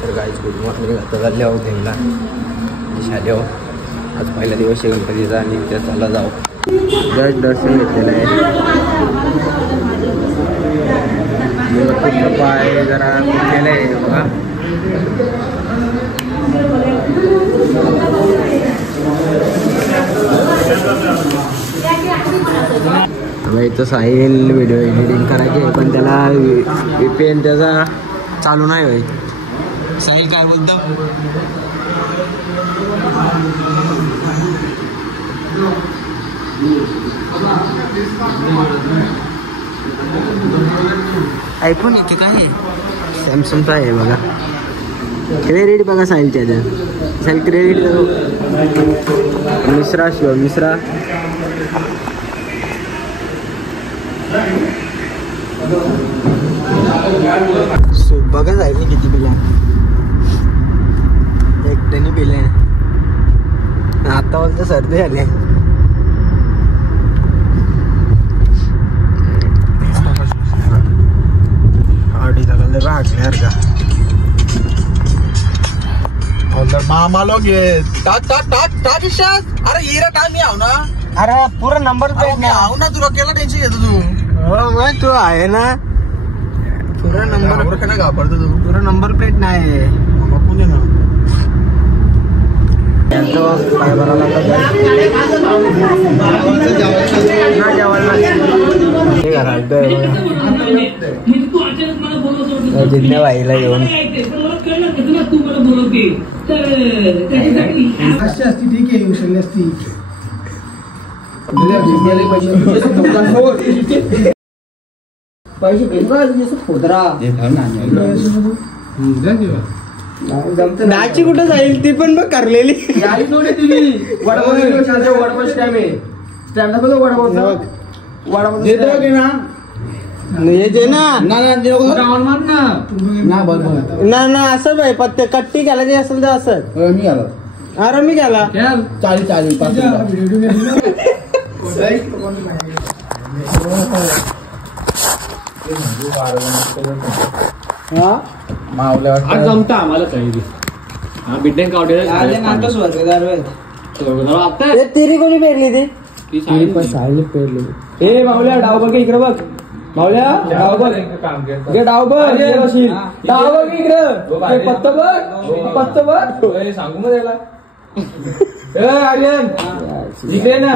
तर guys good morning. आता चालले आहोत घ्यायला शाले हो. आज पहिला दिवस आहे गणपतीचा आणि त्या चालला जाऊ. जस्ट दर्शन घेतलेलं आहे. पाय जरा केलं आहे बघा. इथं साहिल व्हिडिओ एडिटिंग करायचे पण त्याला VPN त्याचा चालू नाही होय. साहिल काय बोलतो? आयफोन इथे काय आहे? सॅमसंगचा आहे बघा. क्रेडिट बघा साहिलच्या ह्याच्यात. साहिल क्रेडिट मिश्रा शिव मिश्रा. बघा जायचं किती बिल आहे. एकट्याने बिल आहे. आता बोलतो सर्दी झाली. गाडी चालवले बा क्लिअर का मामा लोग अरे येरा टाइम मी आव ना. अरे पूरा नंबर प्लेट नाही आव ना. तुला केला टेन्शन घेतो तू. हो तू आहे ना. पूरा नंबर काय घाबरतो तू. पूरा नंबर प्लेट नाही. कोण ना काय बरं जिन्या बाईला येऊन असती ठीक आहे. उशरली असती. पैसे खोदरा नाची कुठं जाईल ती पण बघ करलेली. ना असं भाई पत्ते कट्टी घालायची असेल तर असं मी आला. अरे मी गेला 40 जमता आम्हाला काही बिल्डिंग तिरी कोणी पेरली ती साहिल पेरली. ए मावल्या डाव बघ इकडे बघ. मावल्या डाव बघ. डाव बघ डाव बघ इकडे. पत्त बघ सांगू मग त्याला. आर्यन इकडे ना.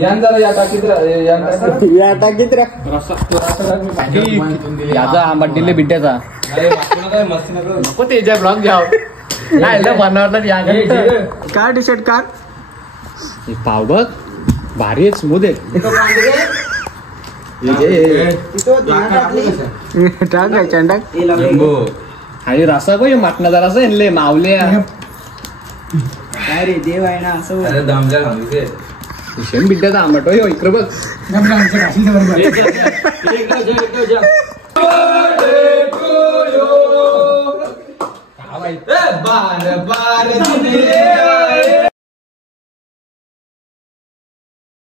यान जरा या टाकीत याचा आंबट दिले बिड्ड्याचा नको त्याच्या ब्लॉग घ्याव. काय टी शर्ट का पाव बघ भारी आहे. स्मूथ आहे. आणि रसा बघ मटणाचा रसा आणले मावल्या. काय रे देव आहे ना असं. शेम बिड्ड्याचा आंबट हो इकडे बघ. बार